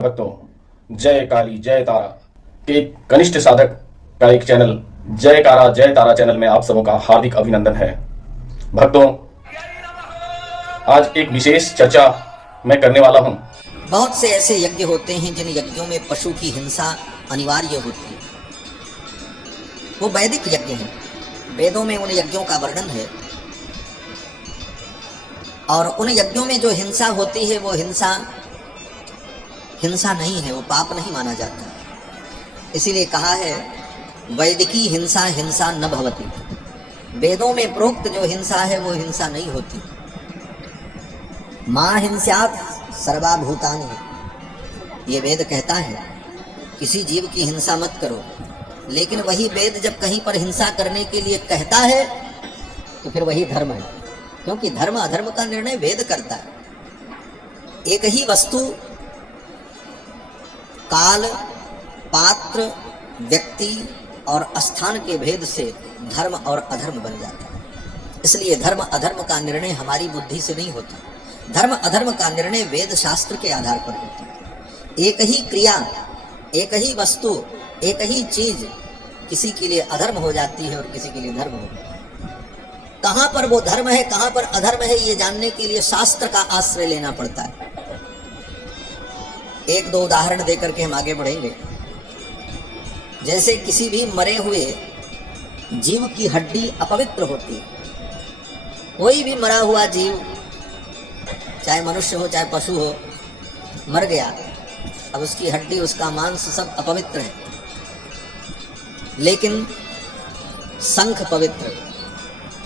भक्तों, जय काली जय तारा के कनिष्ठ साधक का एक चैनल जयकारा जय तारा चैनल में आप सबों का हार्दिक अभिनंदन है। भक्तों, आज एक विशेष चर्चा मैं करने वाला हूं। बहुत से ऐसे यज्ञ होते हैं जिन यज्ञों में पशु की हिंसा अनिवार्य होती है। वो वैदिक यज्ञ हैं, वेदों में उन यज्ञों का वर्णन है और उन यज्ञों में जो हिंसा होती है वो हिंसा नहीं है, वो पाप नहीं माना जाता। इसीलिए कहा है वैदिकी हिंसा हिंसा न भवति। वेदों में प्रोक्त जो हिंसा है वो हिंसा नहीं होती। मां हिंस्यात् सर्वभूतानि, ये वेद कहता है किसी जीव की हिंसा मत करो। लेकिन वही वेद जब कहीं पर हिंसा करने के लिए कहता है तो फिर वही धर्म है, क्योंकि धर्म अधर्म का निर्णय वेद करता है। एक ही वस्तु काल, पात्र, व्यक्ति और स्थान के भेद से धर्म और अधर्म बन जाता है। इसलिए धर्म अधर्म का निर्णय हमारी बुद्धि से नहीं होता। धर्म अधर्म का निर्णय वेद शास्त्र के आधार पर होता है। एक ही क्रिया, एक ही वस्तु, एक ही चीज किसी के लिए अधर्म हो जाती है और किसी के लिए धर्म होता है। कहां पर वो धर्म है, कहां पर अधर्म है, ये जानने के लिए शास्त्र का आश्रय लेना पड़ता है। एक दो उदाहरण देकर के हम आगे बढ़ेंगे। जैसे किसी भी मरे हुए जीव की हड्डी अपवित्र होती है। कोई भी मरा हुआ जीव, चाहे मनुष्य हो चाहे पशु हो, मर गया, अब उसकी हड्डी, उसका मांस सब अपवित्र है। लेकिन शंख पवित्र,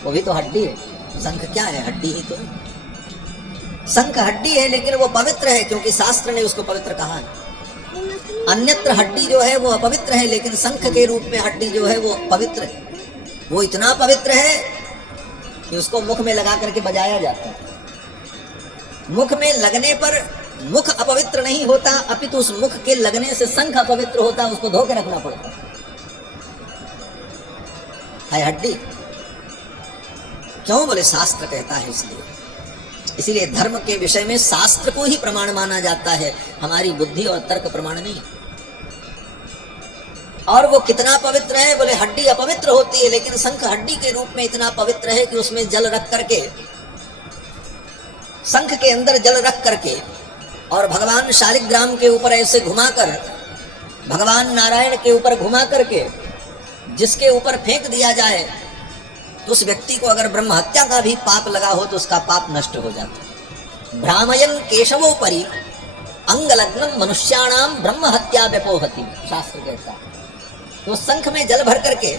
वो भी तो हड्डी है। शंख क्या है? हड्डी ही तो है। शंख हड्डी है लेकिन वो पवित्र है, क्योंकि शास्त्र ने उसको पवित्र कहा है। अन्यत्र हड्डी जो है वो अपवित्र है, लेकिन शंख के रूप में हड्डी जो है वो पवित्र है। वो इतना पवित्र है कि उसको मुख में लगा करके बजाया जाता है। मुख में लगने पर मुख अपवित्र नहीं होता, अपितु उस मुख के लगने से शंख अपवित्र होता, उसको धो के रखना पड़ता है। हड्डी क्यों? बोले शास्त्र कहता है। इसीलिए धर्म के विषय में शास्त्र को ही प्रमाण माना जाता है, हमारी बुद्धि और तर्क प्रमाण नहीं। और वो कितना पवित्र है? बोले हड्डी अपवित्र होती है, लेकिन शंख हड्डी के रूप में इतना पवित्र है कि उसमें जल रख करके, शंख के अंदर जल रख करके और भगवान शालिग्राम के ऊपर ऐसे घुमाकर, भगवान नारायण के ऊपर घुमा करके जिसके ऊपर फेंक दिया जाए तो उस व्यक्ति को अगर ब्रह्म हत्या का भी पाप लगा हो तो उसका पाप नष्ट हो जाता है। भ्रामयन केशवोपरि अंगलग्नम मनुष्याणाम ब्रह्म हत्या व्यपोहति, शास्त्र कहता है। तो शंख में जल भर करके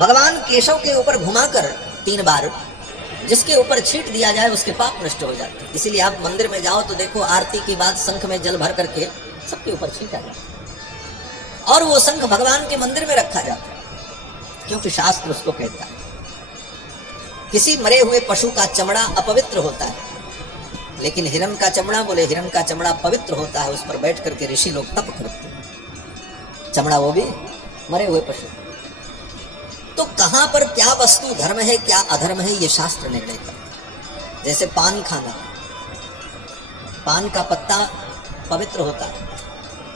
भगवान केशव के ऊपर घुमाकर 3 बार जिसके ऊपर छींट दिया जाए उसके पाप नष्ट हो जाते हैं। इसीलिए आप मंदिर में जाओ तो देखो, आरती के बाद शंख में जल भर करके सबके ऊपर छींटा जाता है और वो शंख भगवान के मंदिर में रखा जाता है, क्योंकि शास्त्र उसको कहता है। किसी मरे हुए पशु का चमड़ा अपवित्र होता है, लेकिन हिरण का चमड़ा, बोले हिरण का चमड़ा पवित्र होता है। उस पर बैठ करके ऋषि लोग तप करते हैं। चमड़ा वो भी मरे हुए पशु। तो कहां पर क्या वस्तु धर्म है, क्या अधर्म है, ये शास्त्र निर्णय करता है। जैसे पान खाना, पान का पत्ता पवित्र होता है,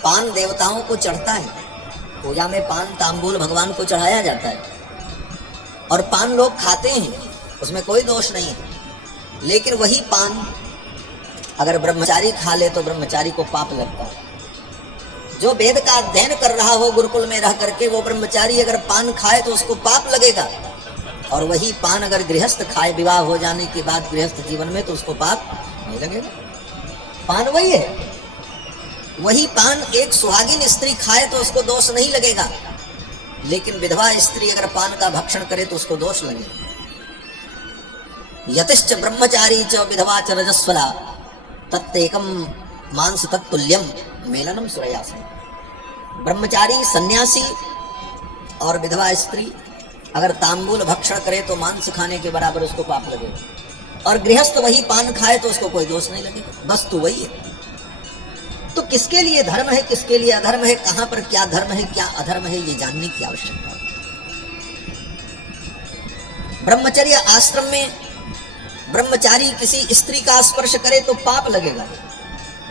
पान देवताओं को चढ़ता है। पूजा में पान तांबूल भगवान को चढ़ाया जाता है और पान लोग खाते हैं, उसमें कोई दोष नहीं है। लेकिन वही पान अगर ब्रह्मचारी खा ले तो ब्रह्मचारी को पाप लगता है। जो वेद का अध्ययन कर रहा हो गुरुकुल में रह करके, वो ब्रह्मचारी अगर पान खाए तो उसको पाप लगेगा। और वही पान अगर गृहस्थ खाए विवाह हो जाने के बाद गृहस्थ जीवन में, तो उसको पाप नहीं लगेगा। पान वही है। वही पान एक सुहागिन स्त्री खाए तो उसको दोष नहीं लगेगा, लेकिन विधवा स्त्री अगर पान का भक्षण करे तो उसको दोष लगेगा। यतिश्च ब्रह्मचारी च विधवा च रजस्वला तत्तेकम मांस तत्तुल्यम मेलनम सुरयासम। ब्रह्मचारी, सन्यासी और विधवा स्त्री अगर तांबूल भक्षण करे तो मांस खाने के बराबर उसको पाप लगेगा, और गृहस्थ वही पान खाए तो उसको कोई दोष नहीं लगेगा। वस्तु वही है। तो किसके लिए धर्म है, किसके लिए अधर्म है, कहां पर क्या धर्म है क्या अधर्म है, ये जानने की आवश्यकता है। ब्रह्मचर्य आश्रम में ब्रह्मचारी किसी स्त्री का स्पर्श करे तो पाप लगेगा,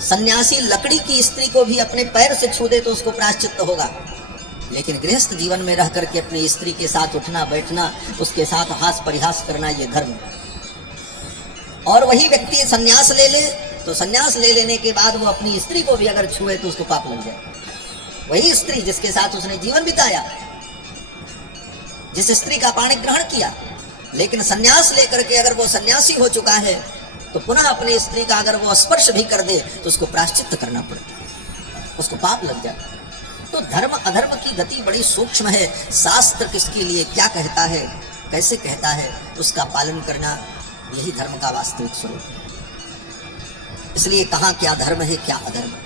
सन्यासी लकड़ी की स्त्री को भी अपने पैर से छू दे तो उसको प्रायश्चित्त होगा, लेकिन गृहस्थ जीवन में रह करके अपनी स्त्री के साथ उठना बैठना, उसके साथ हास परिहास करना, ये धर्म। और वही व्यक्ति सन्यास ले ले तो सन्यास ले लेने के बाद वो अपनी स्त्री को भी अगर छुए तो उसको पाप लग जाए। वही स्त्री जिसके साथ उसने जीवन बिताया, जिस स्त्री का पाणी ग्रहण किया, लेकिन सन्यास लेकर के अगर वो सन्यासी हो चुका है तो पुनः अपनी स्त्री का अगर वो स्पर्श भी कर दे तो उसको प्रायश्चित्त करना पड़ता, उसको पाप लग जाए। तो धर्म अधर्म की गति बड़ी सूक्ष्म है। शास्त्र किसके लिए क्या कहता है, कैसे कहता है, उसका पालन करना, यही धर्म का वास्तविक स्वरूप है। इसलिए कहा क्या धर्म है क्या अधर्म है।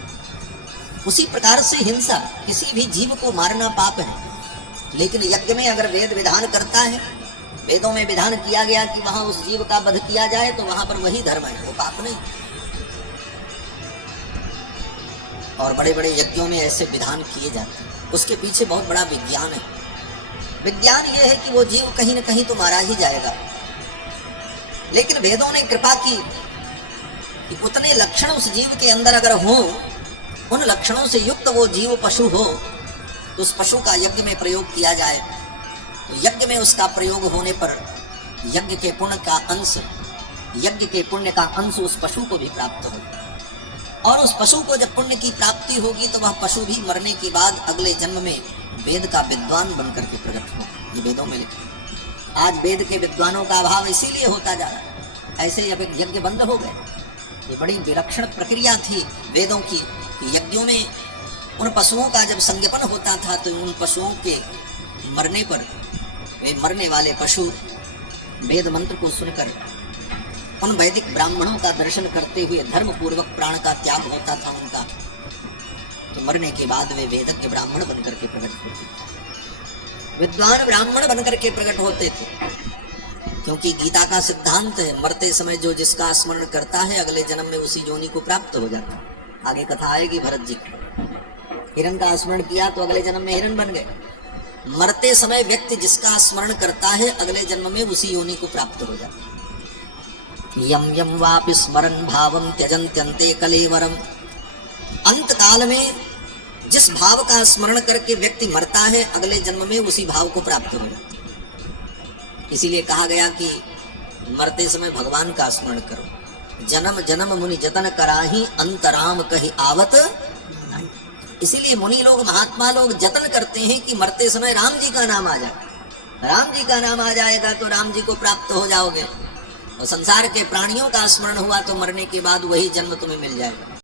उसी प्रकार से हिंसा, किसी भी जीव को मारना पाप है, लेकिन यज्ञ में अगर वेद विधान करता है, वेदों में विधान किया गया कि वहां उस जीव का वध किया जाए, तो वहां पर वही धर्म है, वो पाप नहीं। और बड़े बड़े यज्ञों में ऐसे विधान किए जाते हैं, उसके पीछे बहुत बड़ा विज्ञान है। विज्ञान यह है कि वो जीव कहीं न कहीं तो मारा ही जाएगा, लेकिन वेदों ने कृपा की कि उतने लक्षण उस जीव के अंदर अगर हो, उन लक्षणों से युक्त वो जीव पशु हो, तो उस पशु का यज्ञ में प्रयोग किया जाए। तो यज्ञ में उसका प्रयोग होने पर यज्ञ के पुण्य का अंश, यज्ञ के पुण्य का अंश उस पशु को भी प्राप्त हो, और उस पशु को जब पुण्य की प्राप्ति होगी तो वह पशु भी मरने के बाद अगले जन्म में वेद का विद्वान बनकर के प्रकट हो। ये वेदों में लिखा। आज वेद के विद्वानों का अभाव इसीलिए होता जा रहा है। ऐसे अब यज्ञ बंद हो गए। ये बड़ी विलक्षण प्रक्रिया थी वेदों की कि यज्ञों में उन पशुओं का जब संज्ञापन होता था तो उन पशुओं के मरने पर वे मरने वाले पशु वेद मंत्र को सुनकर उन वैदिक ब्राह्मणों का दर्शन करते हुए धर्म पूर्वक प्राण का त्याग होता था उनका, तो मरने के बाद वे वेदज्ञ ब्राह्मण बनकर के प्रकट होते थे, विद्वान ब्राह्मण बनकर के प्रकट होते थे। क्योंकि गीता का सिद्धांत है, मरते समय जो जिसका स्मरण करता है अगले जन्म में उसी योनि को प्राप्त हो जाता है। आगे कथा आएगी भरत जी की, हिरण का स्मरण किया तो अगले जन्म में हिरण बन गए। मरते समय व्यक्ति जिसका स्मरण करता है अगले जन्म में उसी योनि को प्राप्त हो जाता है। यम यम वापि स्मरन् भावम त्यजन्त्यन्ते कलेवरम। अंत काल में जिस भाव का स्मरण करके व्यक्ति मरता है अगले जन्म में उसी भाव को प्राप्त हो जाता है। इसीलिए कहा गया कि मरते समय भगवान का स्मरण करो। जन्म जन्म मुनि जतन कराही अंतराम कही आवत नहीं। इसीलिए मुनि लोग महात्मा लोग जतन करते हैं कि मरते समय राम जी का नाम आ जाए। राम जी का नाम आ जाएगा तो राम जी को प्राप्त हो जाओगे। और संसार के प्राणियों का स्मरण हुआ तो मरने के बाद वही जन्म तुम्हें मिल जाएगा।